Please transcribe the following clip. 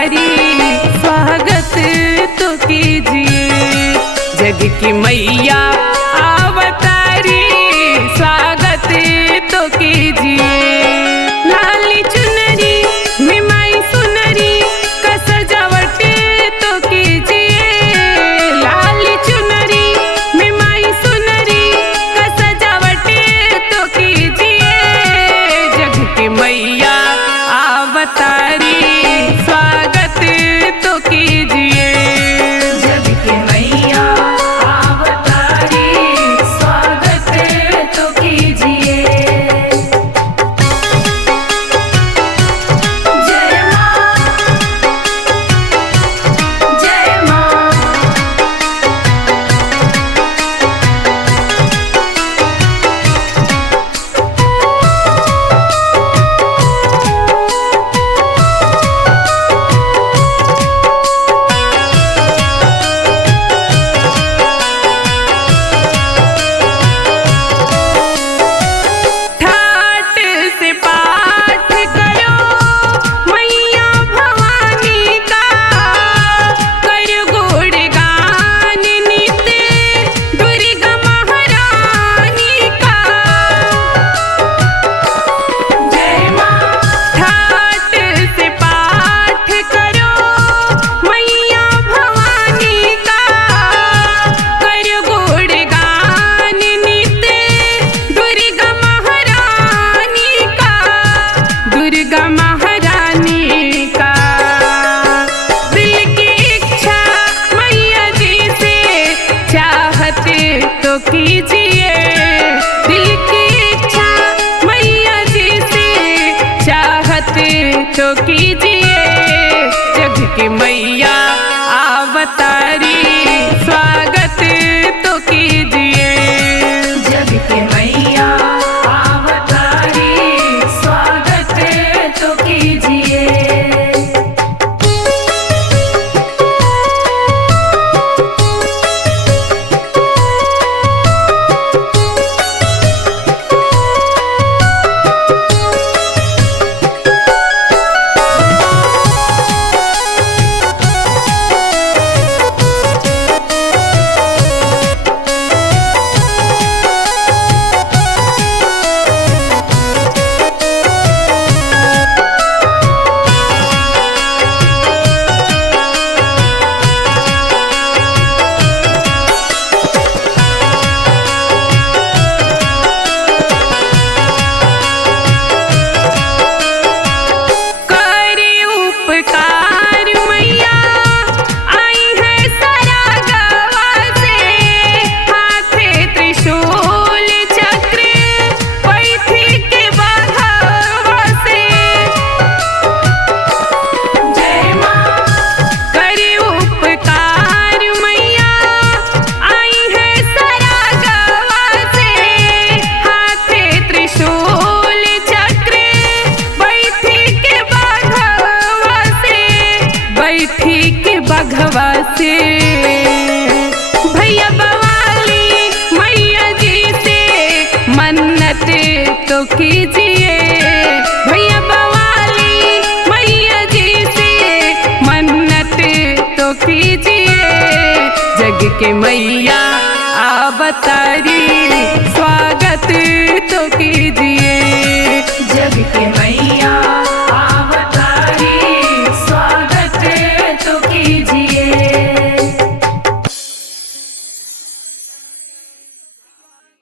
अवतारी स्वागत तो कीजिए। जग की मैया अवतारी स्वागत तो कीजिए। लाली चुनरी में माई सुनरी का सजावट तो कीजिए। लाली चुनरी में माई सुनरी का सजावट तो कीजिए। जग की मैया अवतारी स्वागत तो कीजिए। जग की मैया अवतारी स्वागत तो कीजिए। जय माँ, जय माँ। ठाट से पाठ करो मैया भवानी का। कर गुणगान नित्य दुर्गा महारानी का। जय माँ, ठाट से पाठ करो मैया भवानी का। कर गुणगान नित्य दुर्गा महारानी का। दुर्गा महारानी का। दिल की इच्छा मैया जी से चाहत तो कीजिए। दिल की इच्छा मैया जी से चाहत तो कीजिए। जग की मैया अवतारी स्वागत तो कीजिए। जग की मैया अवतारी स्वागत तो कीजिए। करे उपकार मैया आई है सारा गवा से। हाथे त्रिशूल चक्र पैठी के बघवा से। जय माँ, करे उपकार मैया आई है सारा गवा से। हाथे त्रिशूल चक्र बैठी के बघवा से। बैठी के बघवा से। भैया बवाली मैया जी से मन्नत तो कीजिए। भैया बवाली मैया जी से मन्नत तो कीजिए। जग के मैया अवतारी स्वागत तो कीजिए।